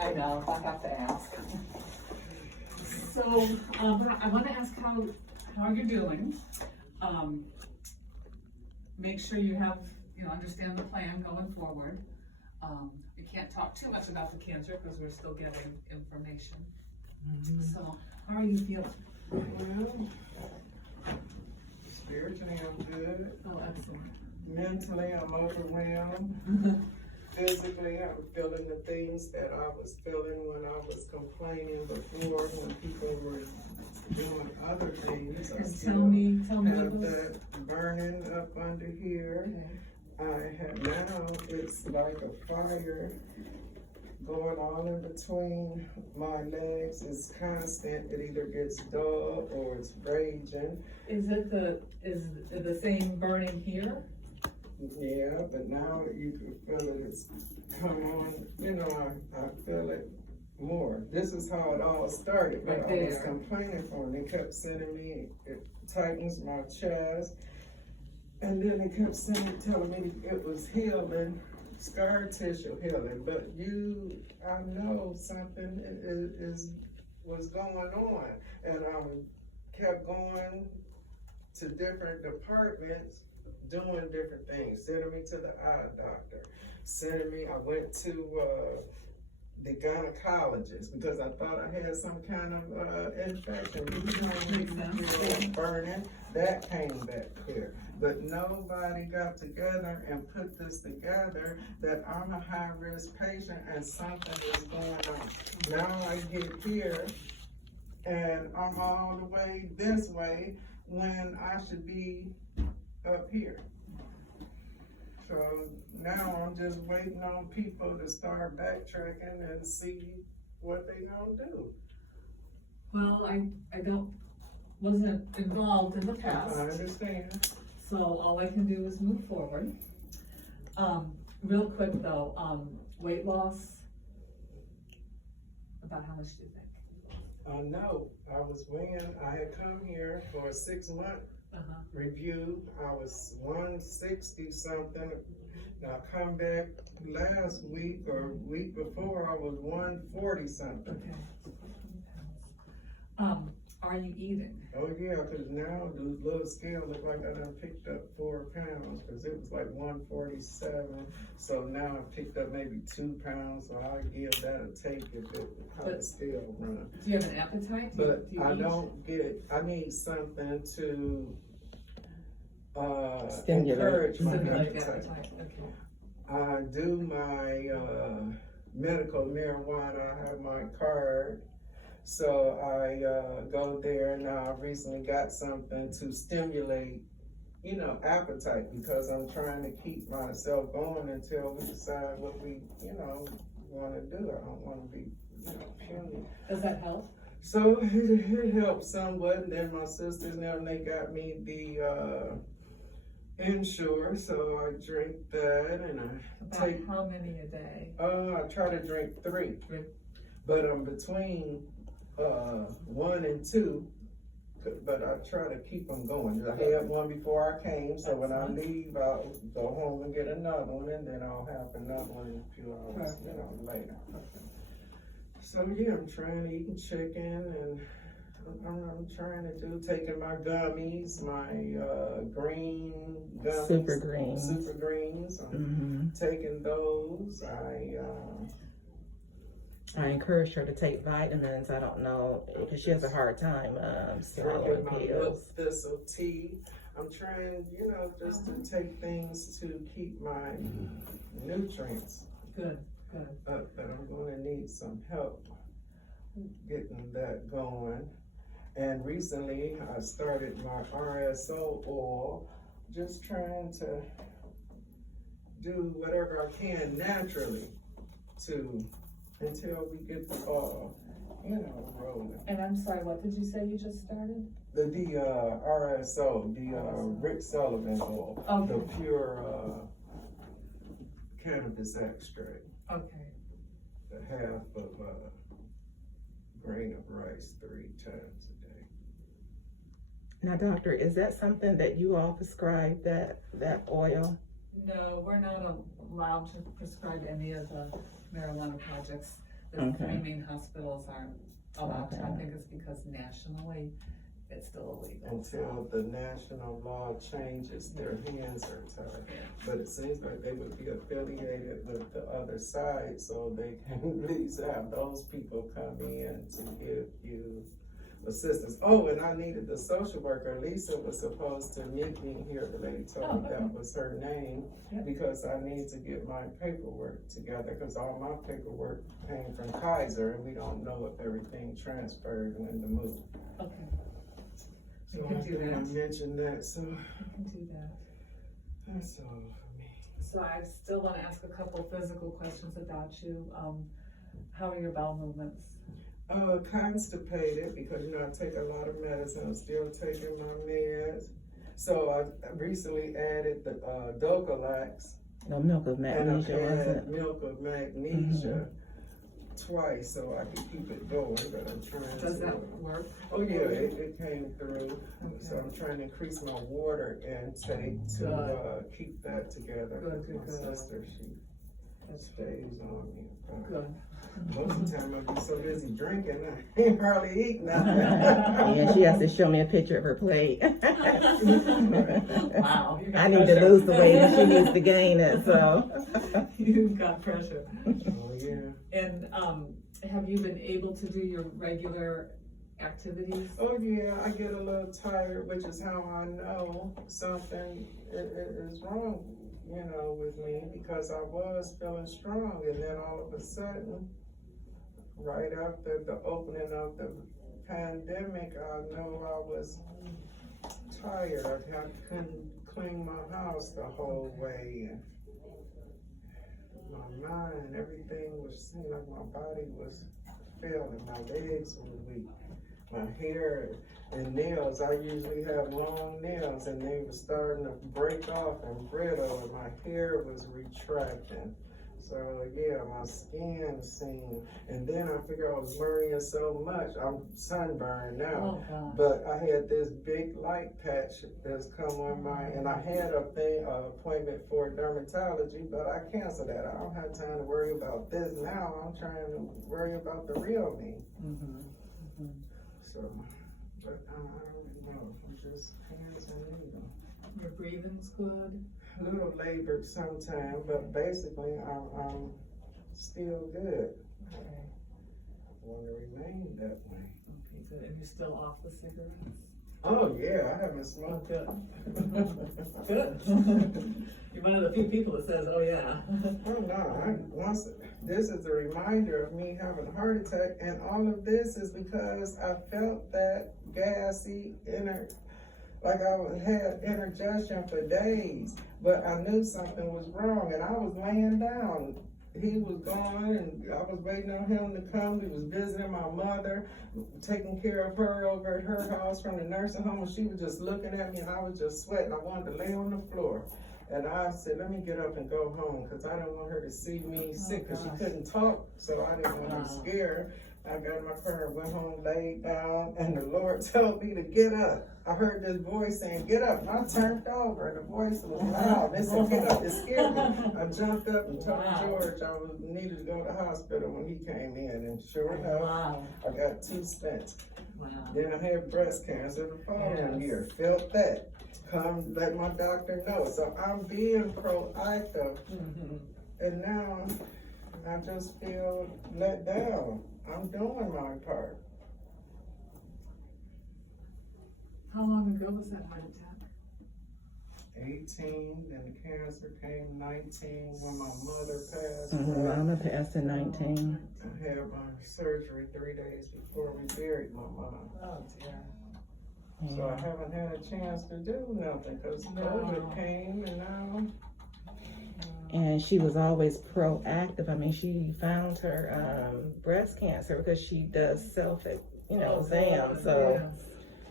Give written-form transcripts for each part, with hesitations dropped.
I know, I have to ask. So, I want to ask how you're doing. Make sure you have, understand the plan going forward. We can't talk too much about the cancer because we're still getting information. So, how are you feeling? Well, spiritually I'm good. Oh, excellent. Mentally I'm overwhelmed. Physically I'm feeling the things that I was feeling when I was complaining before, when people were doing other things. I Just still tell me have what that burning up under here. I have now, it's like a fire going all in between my legs. It's constant. It either gets dull or it's raging. Is it the same burning here? Yeah, but now you can feel it. It's come on. I feel it more. This is how it all started. But Right I was there. complaining for them. They kept sending me, it tightens my chest. And then they kept telling me it was healing, scar tissue healing. But I know something was going on. And I kept going to different departments, doing different things, sending me to the eye doctor, I went to the gynecologist because I thought I had some kind of infection. Burning, that came back clear. But nobody got together and put this together that I'm a high-risk patient and something is going on. Now I get here and I'm all the way this way when I should be up here. So now I'm just waiting on people to start backtracking and see what they gonna do. Well, I wasn't involved in the past. I understand. So all I can do is move forward. Real quick though, weight loss, about how much do you think? No, I had come here for a 6-month review. I was 160 something. Now come back last week or week before, I was 140 something. Okay. Are you eating? Oh yeah, cause now the little scale look like I done picked up 4 pounds, cause it was like 147. So now I picked up maybe 2 pounds, so I'll give that a take if it how the scale run. Do you have an appetite? But do you I eat? don't get, I need something to Stimulate. encourage my Stimulate appetite. Okay. I do my medical marijuana, I have my card. So I go there and now I recently got something to stimulate, appetite because I'm trying to keep myself going until we decide what we, want to do. I don't want to be, puny. Does that help? So it helps somewhat. And then my sisters now, they got me the Ensure, so I drink that and I About take. how many a day? I try to drink 3, but I'm between 1 and 2. But I try to keep them going. I had one before I came, so when I leave, I'll go home and get another one, and then I'll have another one in a few hours, later. So yeah, I'm trying to eat chicken and. I'm trying to taking my gummies, my green gummies. Super greens. Super greens. I'm taking those. I encourage her to take vitamins. I don't know, because she has a hard time swallowing my pills. thistle tea. I'm trying, just to take things to keep my nutrients Good. up, but I'm going to need some help getting that going. And recently I started my RSO oil, just trying to do whatever I can naturally until we get the ball, rolling. And I'm sorry, what did you say you just started? The RSO, Rick Sullivan oil, Okay. the pure cannabis extract. Okay. The half of grain of rice 3 times a day. Now, doctor, is that something that you all prescribe, that oil? No, we're not allowed to prescribe any of the marijuana projects. The Okay. 3 main hospitals aren't allowed to. I Okay. think it's because nationally, it's still illegal. Until the national law changes, their hands are tied. But it seems like they would be affiliated with the other side, so they can at least have those people come in to give you assistance. Oh, and I needed the social worker. Lisa was supposed to meet me here. The lady told me that was her name, Yep. because I need to get my paperwork together, because all my paperwork came from Kaiser, and we don't know if everything transferred when the move. Okay, So You can I do think I that. mentioned that, so you can do that. that's all for me. So I still wanna ask a couple physical questions about you. How are your bowel movements? Constipated, because I take a lot of medicine. I'm still taking my meds. So I recently added the Docalax, No milk of and I've magnesia, was had it? milk of magnesia twice, so I can keep it going. But I'm trying Does to. that work? Oh yeah, it came through. So I'm trying to increase my water intake to keep that together. Good, My good. sister, she That's stays on me. good. Most of the time I be so busy drinking, I ain't hardly eat nothing. Yeah, she has to show me a picture of her plate. Wow. you got I need to pressure. lose the weight and she needs to gain it, so. You've got pressure. Oh, yeah. And, have you been able to do your regular activities? Oh, yeah, I get a little tired, which is how I know something is wrong, with me, because I was feeling strong, and then all of a sudden, right after the opening of the pandemic, I knew I was tired. I couldn't clean my house the whole way, and my mind, everything seemed like my body was failing, my legs were weak. My hair and nails, I usually have long nails, and they were starting to break off and brittle, and my hair was retracting. So yeah, my skin seemed, and then I figured I was worrying so much. I'm sunburned now, Oh, God. but I had this big light patch that's come on and I had appointment for dermatology, but I canceled that. I don't have time to worry about this now. I'm trying to worry about the real me. So, but I don't know. I'm just hands and knees. Your breathing's good? A little labored sometimes, but basically I'm still good. Okay. I want to remain that way. Okay, good. And you're still off the cigarettes? Oh yeah, I haven't Oh, smoked. good. Good. You're one of the few people that says, oh, yeah. Oh no, this is a reminder of me having a heart attack, and all of this is because I felt that gassy like I had indigestion for days, but I knew something was wrong, and I was laying down. He was gone, and I was waiting on him to come. He was visiting my mother, taking care of her over at her house from the nursing home, and she was just looking at me, and I was just sweating. I wanted to lay on the floor. And I said, let me get up and go home, because I didn't want her to see me sick, because she couldn't talk, so I didn't want her to scare her. I got in my car and went home, laid down, and the Lord told me to get up. I heard this voice saying, get up, and I turned over, and the voice was loud. They said, get up, it scared me. I jumped up and told George I needed to go to the hospital when he came in, and sure enough, I got 2 stents. Wow. Then I had breast cancer the following year, felt that. Come let my doctor know. So I'm being proactive, and now I just feel let down. I'm doing my part. How long ago was that heart attack? 18, then the cancer came 19 when my mother passed. Mama passed at 19. I had my surgery 3 days before we buried my mom. Oh, dear. So I haven't had a chance to do nothing, because COVID came, and now. And she was always proactive. I mean, she found her breast cancer because she does self, exam. So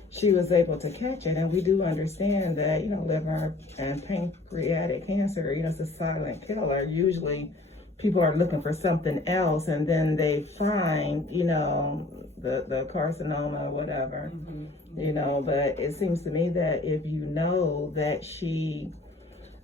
she was able to catch it. And we do understand that, liver and pancreatic cancer, it's a silent killer. Usually people are looking for something else, and then they find, the carcinoma or whatever, but it seems to me that if you know that she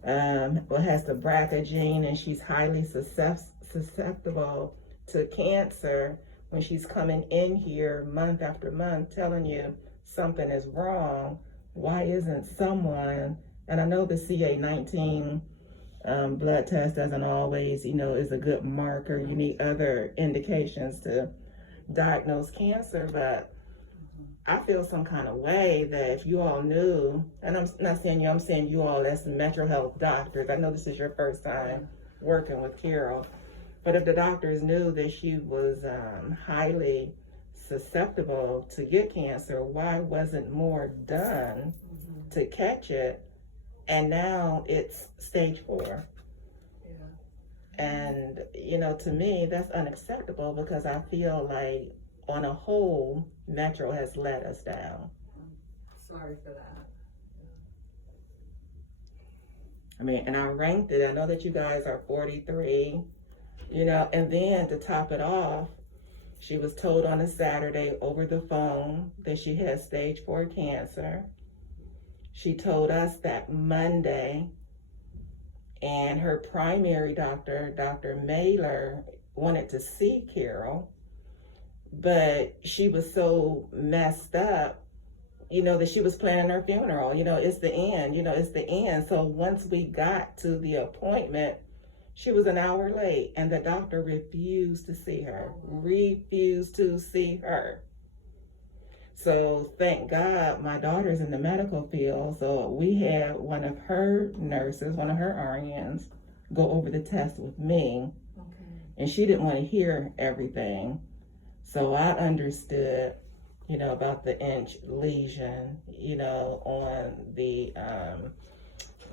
has the BRCA gene and she's highly susceptible to cancer when she's coming in here month after month telling you something is wrong? Why isn't someone, and I know the CA19 blood test doesn't always, is a good marker. You need other indications to diagnose cancer, but I feel some kind of way that if you all knew, and I'm not saying you, I'm saying you all as MetroHealth doctors, I know this is your first time working with Carol, but if the doctors knew that she was highly susceptible to get cancer, why wasn't more done to catch it? And now it's stage 4. And, to me, that's unacceptable because I feel like on a whole, Metro has let us down. Sorry for that. I mean, and I ranked it. I know that you guys are 43, and then to top it off, she was told on a Saturday over the phone that she had stage 4 cancer. She told us that Monday, and her primary doctor, Dr. Mailer, wanted to see Carol, but she was so messed up, that she was planning her funeral. It's the end, it's the end. So once we got to the appointment, she was an hour late, and the doctor refused to see her, So thank God my daughter's in the medical field. So we had one of her nurses, one of her RNs, go over the test with me. Okay. And she didn't want to hear everything. So I understood, about the inch lesion, on the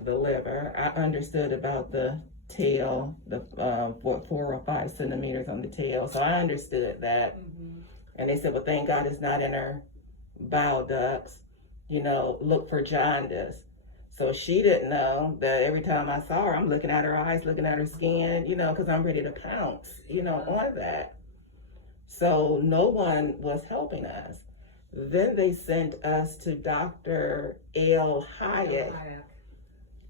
liver. I understood about the tail, the 4 or 5 centimeters on the tail. So I understood that. And they said, well, thank God it's not in her bile ducts, look for jaundice. So she didn't know that every time I saw her, I'm looking at her eyes, looking at her skin, because I'm ready to pounce, on that. So no one was helping us. Then they sent us to Dr. L. Hyatt.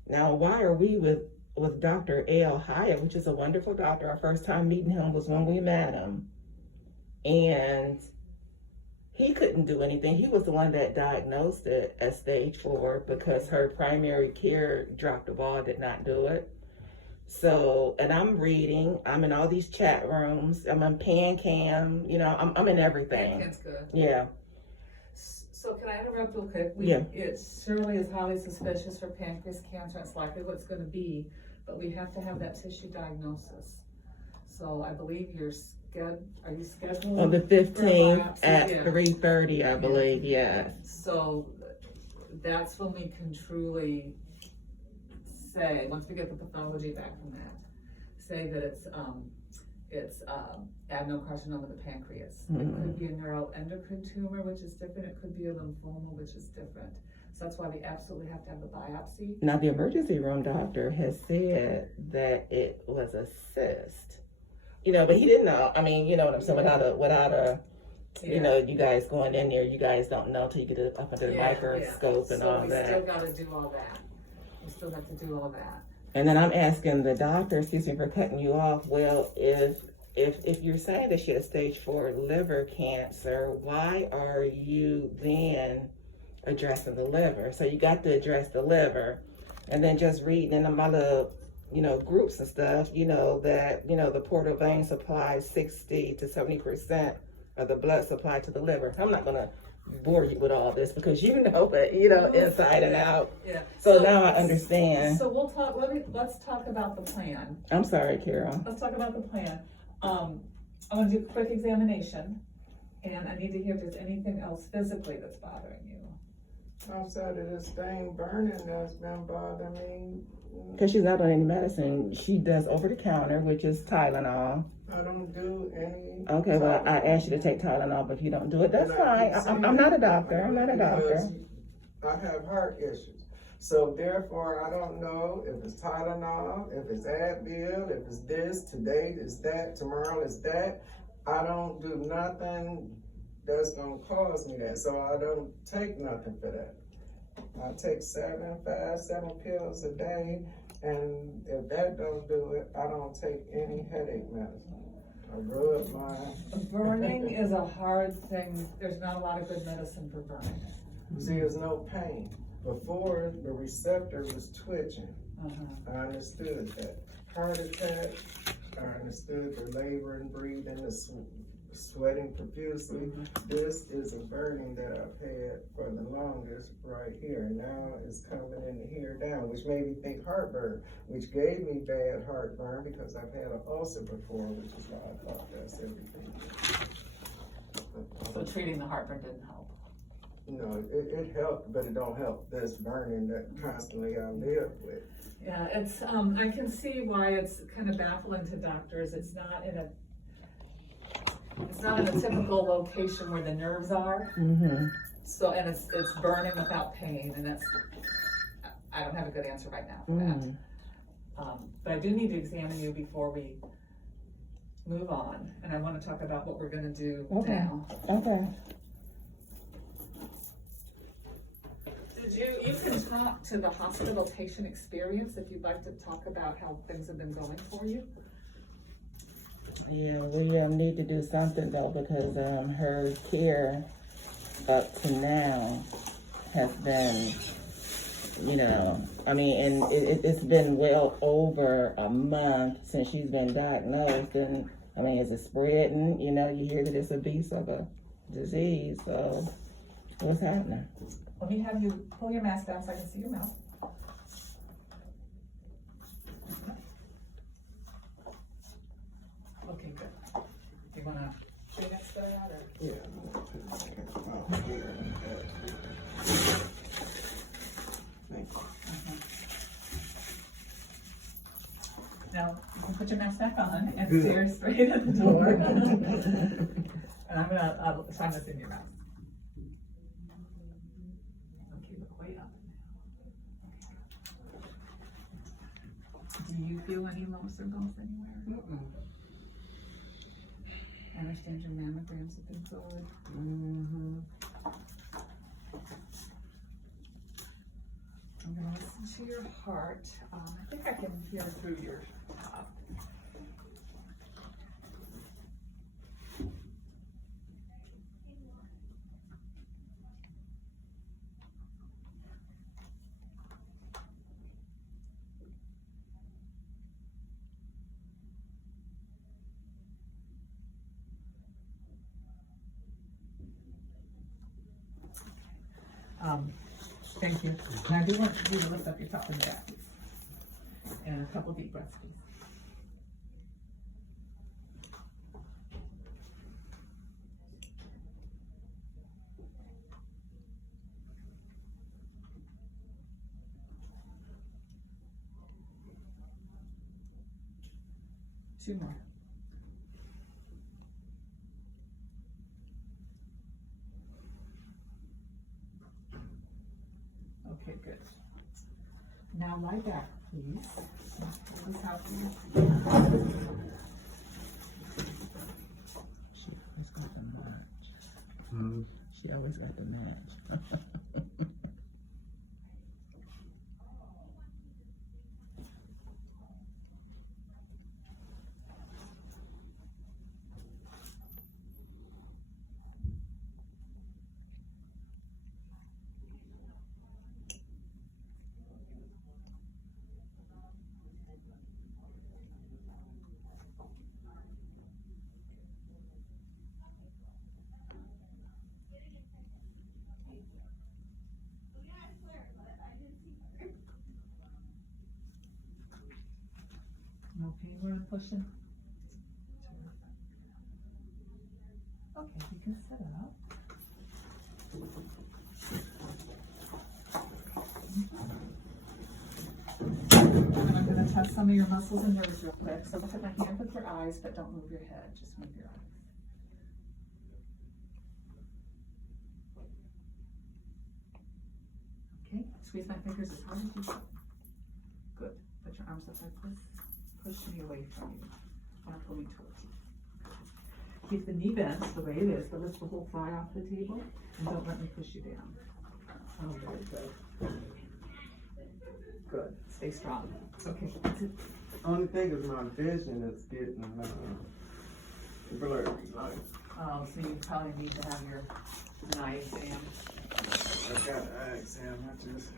Now, why are we with Dr. L. Hyatt, which is a wonderful doctor? Our first time meeting him was when we met him. And he couldn't do anything. He was the one that diagnosed it as stage 4 because her primary care dropped the ball, did not do it. So, and I'm reading, I'm in all these chat rooms, I'm on PanCam, I'm in everything. That's good. Yeah. So can I interrupt real quick? It surely is highly suspicious for pancreas cancer. It's likely what it's going to be, but we have to have that tissue diagnosis. So I believe are you scheduled? On the 15th at 3:30, I believe, yes. So that's when we can truly say, once we get the pathology back from that, say that it's adenocarcinoma of the pancreas. It could be a neuroendocrine tumor, which is different. It could be a lymphoma, which is different. So that's why we absolutely have to have the biopsy. Now, the emergency room doctor has said that it was a cyst. But he didn't know. I mean, you know what I'm saying? Without a you guys going in there, you guys don't know till you get it up under the microscope and all that. So we still got to do all that. We still have to do all that. And then I'm asking the doctor, excuse me for cutting you off, well, if you're saying that she has stage 4 liver cancer, why are you then addressing the liver? So you got to address the liver. And then just reading in my little, groups and stuff, that, the portal vein supplies 60 to 70% of the blood supply to the liver. I'm not going to bore you with all this because it, inside and out. Yeah. So now I understand. So we'll talk, let's talk about the plan. I'm sorry, Carol. Let's talk about the plan. I'm going to do a quick examination, and I need to hear if there's anything else physically that's bothering you. Outside of this thing burning that's been bothering me. Because she's not on any medicine. She does over the counter, which is Tylenol. I don't do any. Okay, well, I asked you to take Tylenol, but if you don't do it, that's fine. I'm not a doctor. I'm not a doctor. I have heart issues. So therefore, I don't know if it's Tylenol, if it's Advil, if it's this, today is that, tomorrow is that. I don't do nothing that's gonna cause me that. So I don't take nothing for that. I take 7 pills a day, and if that don't do it, I don't take any headache medicine. I rub mine. Burning is a hard thing. There's not a lot of good medicine for burning. See, there's no pain. Before, the receptor was twitching. I understood that. Heart attack, I understood the labor and breathing, the sweating profusely. This is a burning that I've had for the longest right here. Now it's coming in here down, which made me think heartburn, which gave me bad heartburn because I've had an ulcer before, which is why I thought that's everything. So treating the heartburn didn't help. No, it helped, but it don't help this burning that constantly I live with. Yeah, it's, I can see why it's kind of baffling to doctors. It's not in a typical location where the nerves are. So, and it's burning without pain, and that's, I don't have a good answer right now for that. But I do need to examine you before we move on, and I want to talk about what we're gonna do now. Okay. You can talk to the hospital patient experience if you'd like to talk about how things have been going for you. Yeah, we need to do something though, because her care up to now has been, you know, I mean, and it's been well over a month since she's been diagnosed, and I mean, is it spreading? You know, you hear that it's a beast of a disease, so what's happening? Let me have you pull your mask down so I can see your mouth. Okay, good. You wanna show that spell out or? Yeah. Thank you. Now, you can put your mask back on and stare straight at the door. And I'm gonna shine this in your mouth. Okay, look way up. Do you feel any lumps or bumps anywhere? I understand your mammograms have been good. I'm gonna listen to your heart. I think I can hear through your top. Thank you. And I do want you to lift up your top and back, please. And a couple deep breaths, please. Two more. Okay, good. Now lie back, please. Hold this out here. She always got the match. She always got the match. No pain where I'm pushing? Okay, you can sit up. And I'm gonna test some of your muscles and nerves real quick. So look at my hand with your eyes, but don't move your head, just move your eyes. Okay, squeeze my fingers as hard as you can. Good. Put your arms up like this. Push me away from you. I want to pull me towards you. Keep the knee bent the way it is, but lift the whole thigh off the table and don't let me push you down. Oh, very good. Good. Stay strong. Okay, that's it. Only thing is my vision is getting blurry, like, So you probably need to have your eye exam. I got an eye exam, I just